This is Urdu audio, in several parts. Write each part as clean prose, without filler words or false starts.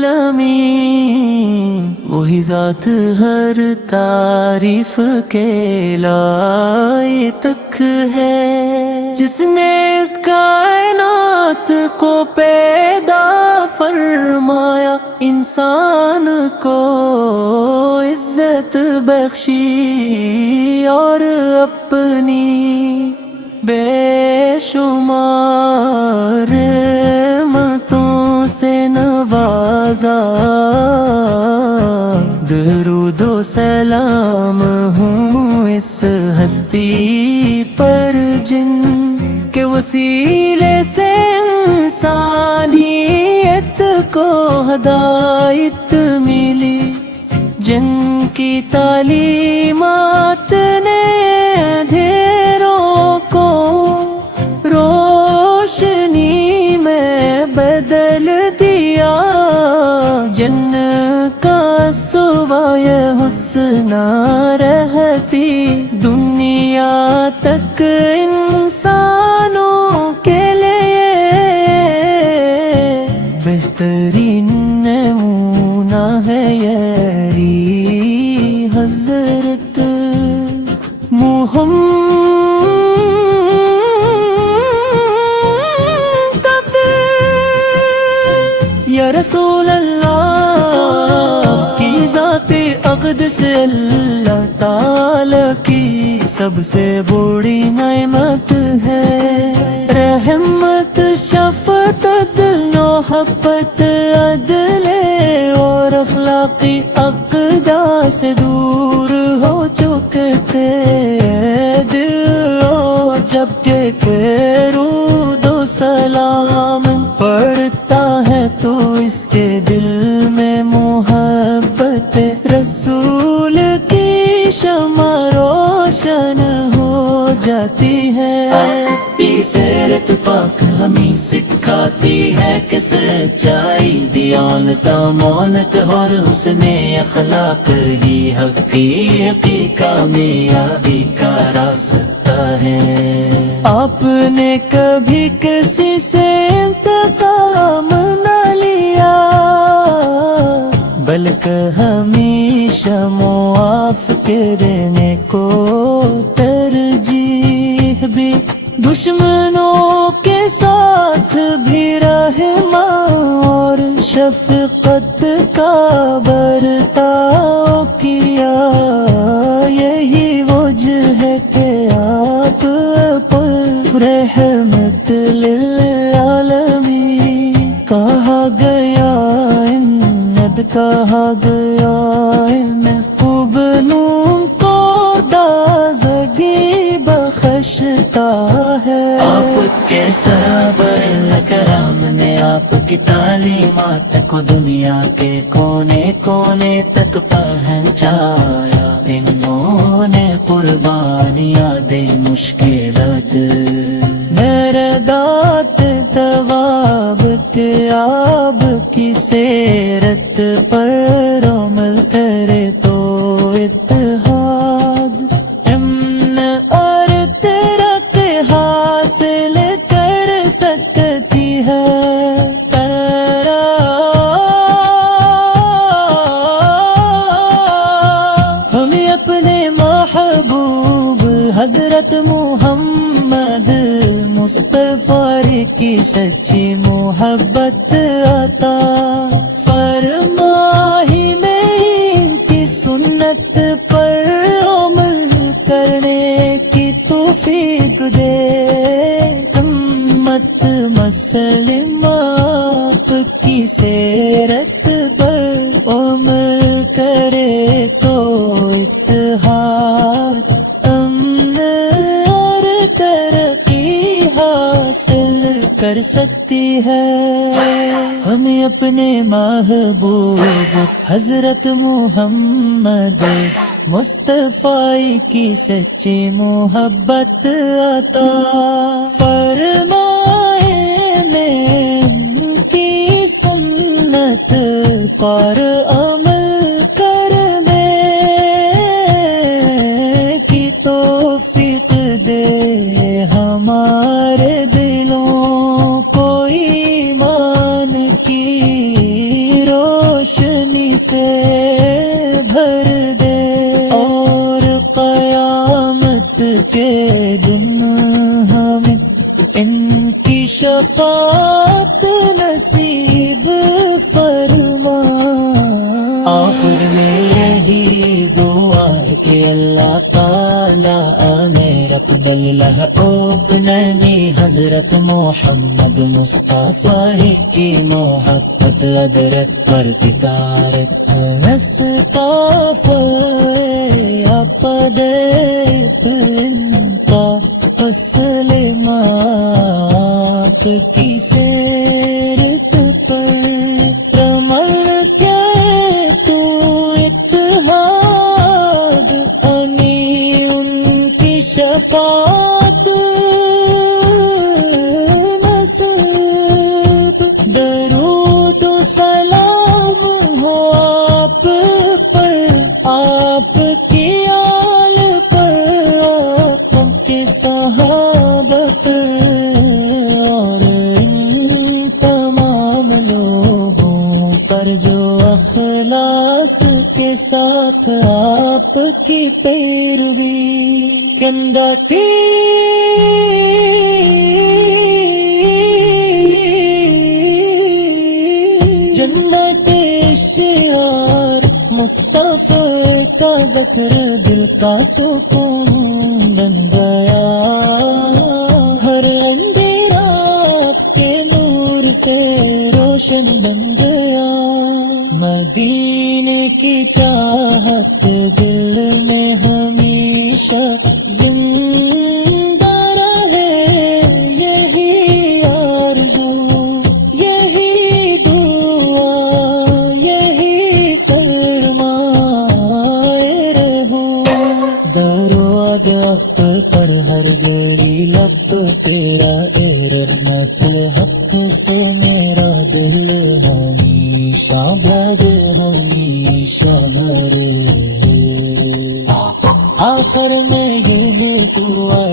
العالمین، وہی ذات ہر تعریف کے لائق ہے، جس نے اس کائنات کو پیدا فرمایا، انسان کو عزت بخشی اور اپنی بے شمار نعمتوں سے نوازا۔ درود و سلام ہوں اس ہستی پر جن کے وسیلے سے انسانیت کو ہدایت ملی، جن کی تعلیمات نے اندھیروں کو روشنی میں بدل دیا، جن کا سوائے حسن رہتی دنیا تک انسانوں کے لیے بہترین نمونہ ہے یاری حضرت محمد۔ یا رسول اللہ کی ذات اقدس اللہ تعالی کی سب سے بڑی نعمت ہے، رحمت شفقت محبت عدل اور اخلاقی اقدار سے دور ہو چکے تھے دل، اور جب کہ درود و سلام پڑھتا ہے تو اس کے دل میں محبت رسول کی شمع روشن ہو جاتی ہے۔ سیرت پاک ہمیں سکھاتی ہے کہ سچائی دیانت امانت اور حسن اخلاق ہی حقیقی کامیابی کا راستہ ہے۔ آپ نے کبھی کسی سے انتقام نہ لیا، بلکہ ہمیشہ معاف کرنے کو ترجیح بھی، دشمنوں کے ساتھ بھی رحمہ اور شفقت کا برتاؤ کیا، یہی وجہ ہے کہ آپ پر رحمت للعالمین کہا گیا، احمد کہا گیا، خوب نون کو تازگی بخشتا ہے۔ آپ کے سرابر کرام نے آپ کی تعلیمات کو دنیا کے کونے کونے تک پہنچایا، انہوں نے قربانیاں دی مشکلات مردات تواب کے آپ کی سیرت پر عمل کرے تو اتحاد امن اور ترقی حاصل کر سکتی ہے۔ ہمیں اپنے محبوب حضرت محمد مصطفی کی سچی محبت عطا فرمائی، میں ان کی سنت پر عمل کرنے کی توفیق دے، امت مسلم آپ کی سیرت پر عمل کرے تو اتحاد امن اور ترقی حاصل کر سکتی ہے۔ ہمیں اپنے محبوب حضرت محمد مصطفی کی سچی محبت عطا فرمائے، میں ان کی سنت پر عمل کرنے کی توفیق دے، ہمارے دلوں کو ایمان کی سے بھر دے اور قیامت کے دن ہمیں ان کی شفاعت نصیب فرما۔ آخر میں یہی دعا ہے کہ اللہ تعالیٰ میرا اپنا اپننی حضرت محمد مصطفیٰ کی محبت ادرک پر پتارک مصطفیٰ اپدیت انتا اسلم آپ کی سیرت پر رمل کے تو اتحاد انی ان کی شفاعت نصیب۔ درود و سلام ہو آپ پر، آپ کی آل پر، آپ کے صحابہ پر، اور ان تمام لوگوں پر جو اخلاص کے ساتھ آپ کی پیروی کنداتی جنت شعار مصطفیٰ کا ذکر دل کا سکون بن گیا، ہر اندھیرا آپ کے نور سے روشن بن گیا۔ مدینے کی چاہت دل میں ہمیشہ زندہ رہے، یہی آرزو، یہی دعا، یہی سرمائے رہو۔ درود آپ پر ہر گھڑی لب تیرا ارنب حق سے میرا دل ہمیشہ بد ہمیشہ مرے۔ آخر میں یہ دعا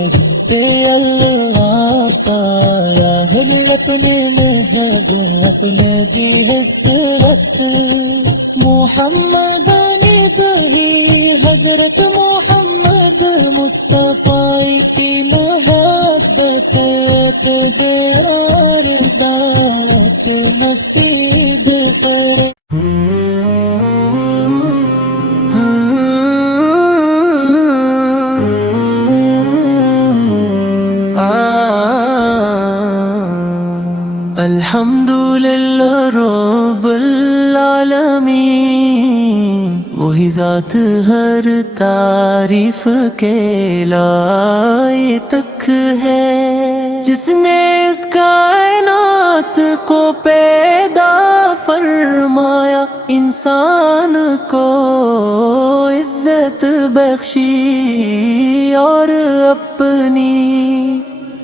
تے اللہ تعالیٰ ہر اپنے محبوب اپنے دی حسرت محمد دہی حضرت محمد مصطفیٰ کی محبت پیار دات نصیب کرے۔ الحمدللہ رب العالمین، وہی ذات ہر تعریف کے لائق ہے، جس نے اس کائنات کو پیدا فرمایا، انسان کو عزت بخشی اور اپنی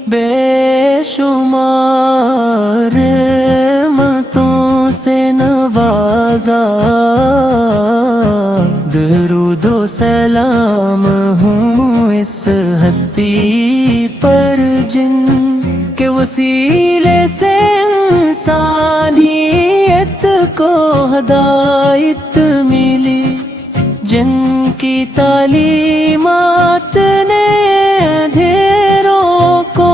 بے شمار نعمتوں سے نوازا۔ درود و سلام ہوں اس ہستی پر جن کے وسیلے سے انسانیت کو ہدایت ملی، جن کی تعلیمات نے اندھیروں کو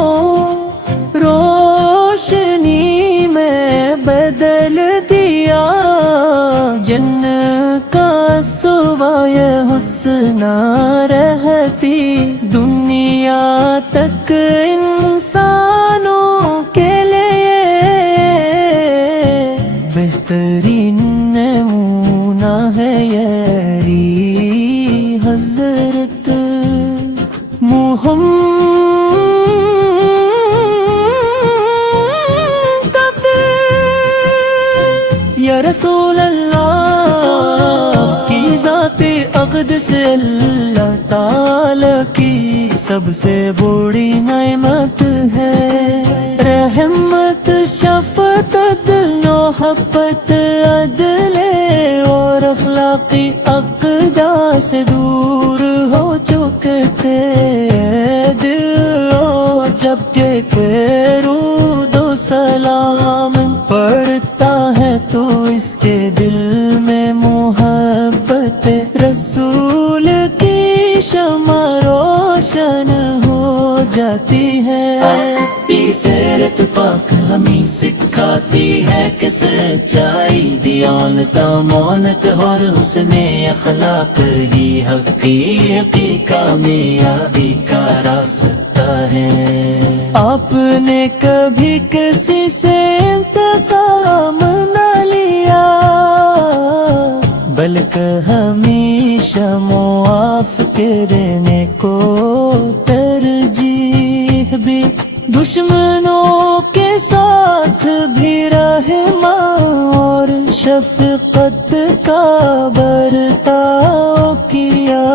روشنی میں بدل دیا، جن کا سوائے حسن رہتی دنیا تک انسانوں کے لیے بہترین نمونہ ہے یاری حضرت محمد یا رسول اللہ کی ذات اقدس اللہ تعالی کی سب سے بڑی نعمت ہے، رحمت شفقت محبت عدل اور اخلاقی اقدار سے دور ہو چکے تھے دل، اور جب کہ درود و سلام پڑھتا ہے تو اس کے دل میں رسول کی شمع روشن ہو جاتی ہے. یہ سیرت پاک ہمیں سکھاتی ہے کہ سچائی، دیانت، امانت اور حسن اخلاق ہی حقیقی کامیابی کا راستہ ہے. آپ نے کبھی کسی سے انتقام نہ لیا، بلکہ ہمیشہ معاف کرنے کو ترجیح بھی. دشمنوں کے ساتھ بھی رحم اور شفقت کا برتاؤ کیا.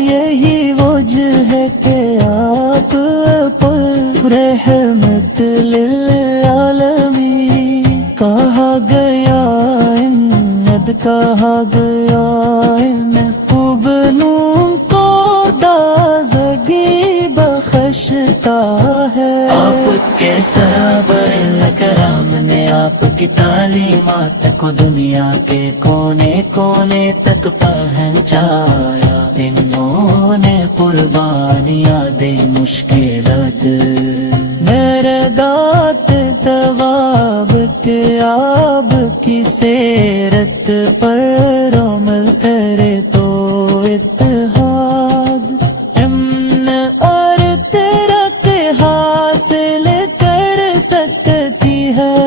یہی وجہ ہے کہ آپ پر رحمت للعالمین کہا گیا. کہا گیا خوب نون کو تازگی بخشتا ہے. آپ کے سرور کرام نے آپ کی تعلیمات کو دنیا کے کونے کونے تک پہنچایا. انہوں نے قربانیاں دی مشکلات میرے دات تواب کے آپ کی سیرت پر عمل کرے تو اتحاد، امن اور ترقی حاصل کر سکتی ہے.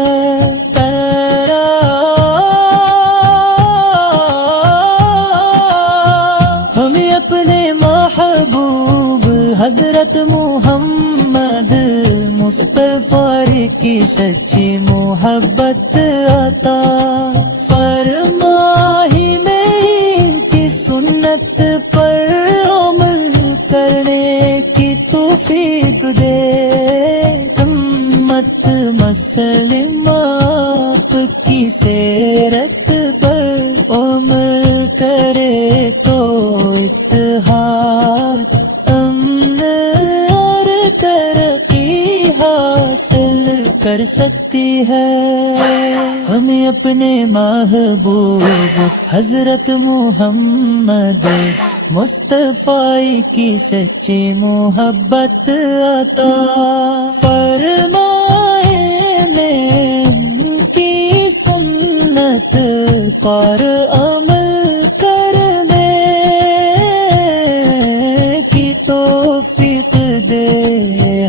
ہمیں اپنے محبوب حضرت محمد مصطفیٰ کی سچی محبت عطا فرمائی. میں ان کی سنت پر عمل کرنے کی توفیق دے. امت مسلمہ آپ کی سیرت پر عمل کرے تو اتحاد، امن اور ترقی حاصل کر سکتی ہے. ہمیں اپنے محبوب حضرت محمد مصطفیٰ کی سچی محبت عطا فرمائے. میں ان کی سنت پر عمل کرنے کی توفیق دے.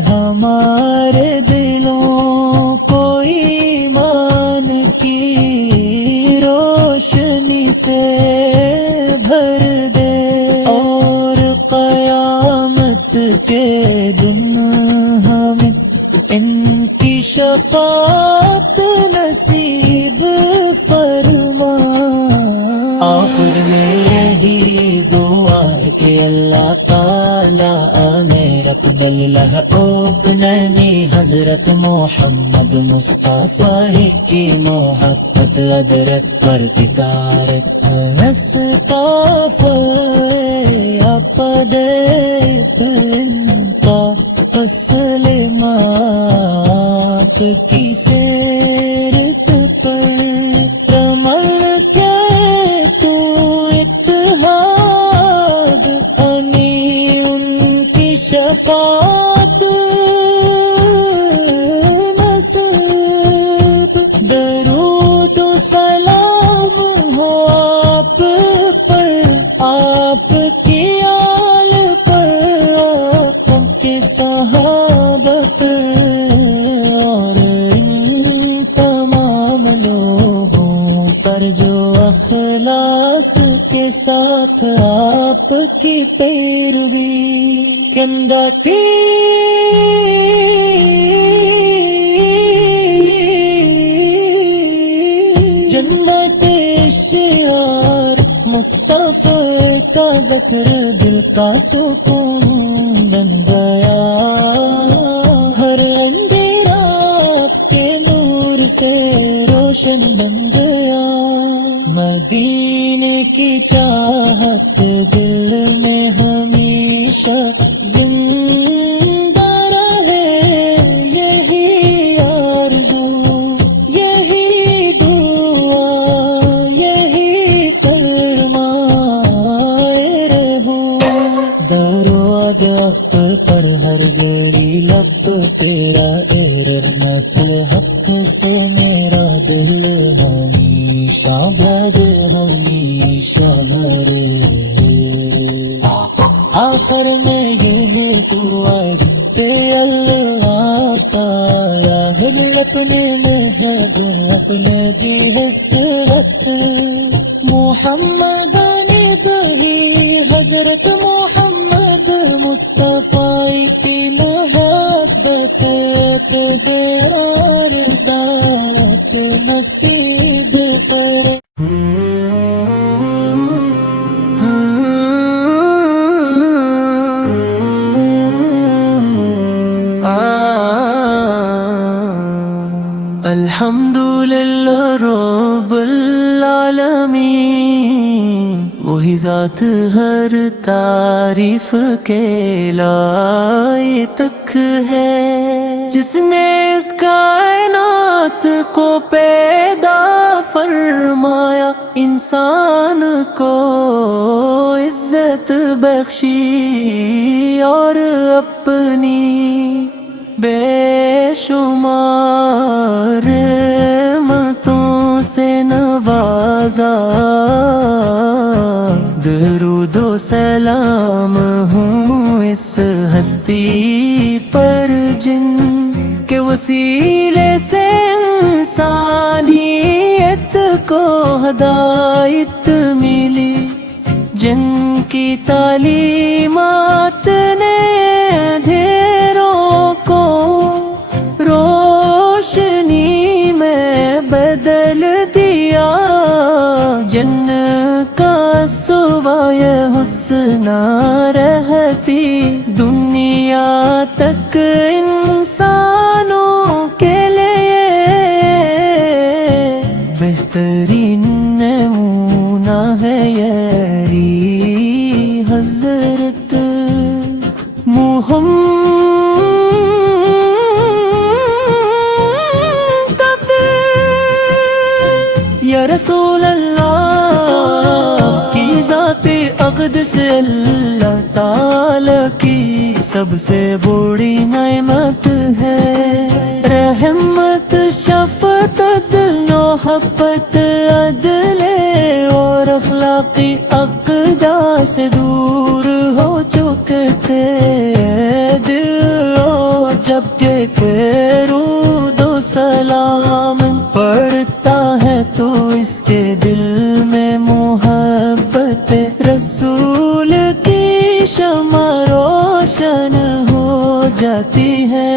ہمارے دلوں کو ایمان کی روشنی سے بھر دے اور قیامت کے دن ہمیں ان کی شفاعت نصیب فرما. آخر میں یہی دعا ہے کہ اللہ تعالیٰ میرا اپنا محبوب نبی حضرت محمد مصطفیٰ کی محبت ادرک پر بتارک رسطاف اپد ان کا اسلم آپ کی سیرت پر عمل کیا تو اتحاد انی ان کی شفاعت نصیب. درود و سلام ہو آپ پر، آپ کی آل پر، آپ کے صحابہ پر اور ان تمام لوگوں پر جو اخلاص کے ساتھ آپ کی پیروی کے اندر جنت شعار مصطفیٰ کا ذکر دل کا سکون بن گیا. ہر اندھیرا آپ کے نور سے روشن بن گیا. مدینے کی چاہت دل میں ہمیشہ زندہ رہے. یہی آرزو، یہی دعا، یہی سرمایہ ہمیشہ بد ہمیشہ گر آخر میں یہ دعائیں تے اللہ تعالی ہل اپنے مہد اپنے دی حسرت محمد دہی حضرت محمد مصطفیٰ کی محبت پہ بیار دات نصیب کرے الحمدللہ رب العالمین وہی ذات ہر تعریف کے لائق ہے جس نے اس کائنات کو پیدا فرمایا انسان کو عزت بخشی اور اپنی بے شمار رحمتوں سے نوازا درود و سلام ہوں اس ہستی پر جن کے وسیلے سے انسانیت کو ہدایت ملی جن کی تعلیمات نے اندھیروں کو روشنی میں بدل دیا جن کا سوائے حسن رہتی دنیا تک انسانوں کے لیے بہترین نمونہ ہے یاری حضرت محمد یا رسول اللہ کی ذات اقدس اللہ تعالی کی سب سے بڑی نعمت ہے رحمت شفقت محبت عدل اور اخلاقی اقدار سے دور ہو چکے تھے دل اور جبکہ درود و سلام پڑھتا ہے تو اس کے دل میں محبت رسول کی شمع روشن ہو جاتی ہے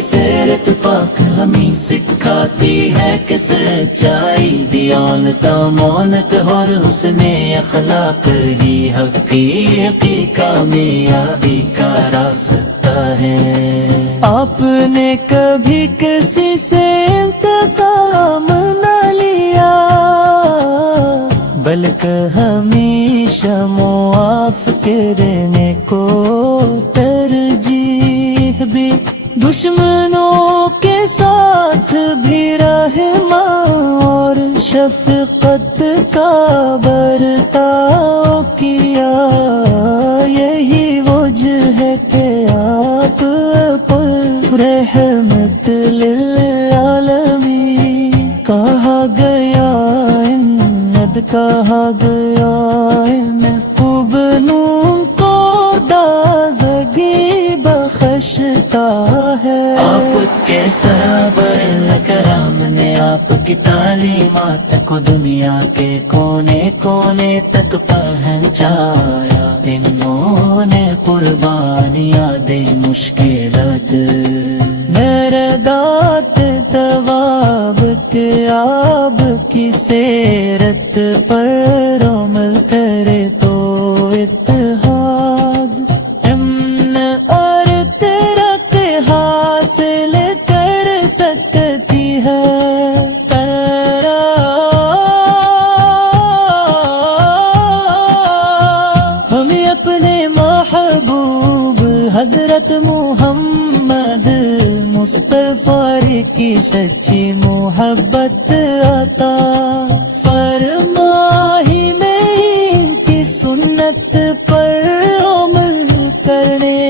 سیرت پاک ہمیں سکھاتی ہے کہ سچائی دیانت امانت اور حسن اخلاق ہی حقیقی کامیابی کا راستہ ہے آپ نے کبھی کسی سے انتقام نہ لیا بلکہ ہمیشہ معاف کرنے کو ترجیح بھی دشمنوں کے ساتھ بھی رحمہ اور شفقت کا برتاؤ کیا یہی وجہ ہے کہ آپ پر رحمت للعالمین کہا گیا احمد کہا گیا ابنوں کو دازگی بخشتا ہے آپ کے سرابر کرام نے آپ کی تعلیمات کو دنیا کے کونے کونے تک پہنچایا انہوں نے قربانیاں دی مشکلات مردات تواب کے آپ کی سیرت پر عمل کرے تو اتحاد امن اور ترقی حاصل کر سکتی ہے ہمیں اپنے محبوب حضرت محمد مصطفیٰ کی سچی محبت عطا فرمائی میں ان کی سنت پر عمل کرنے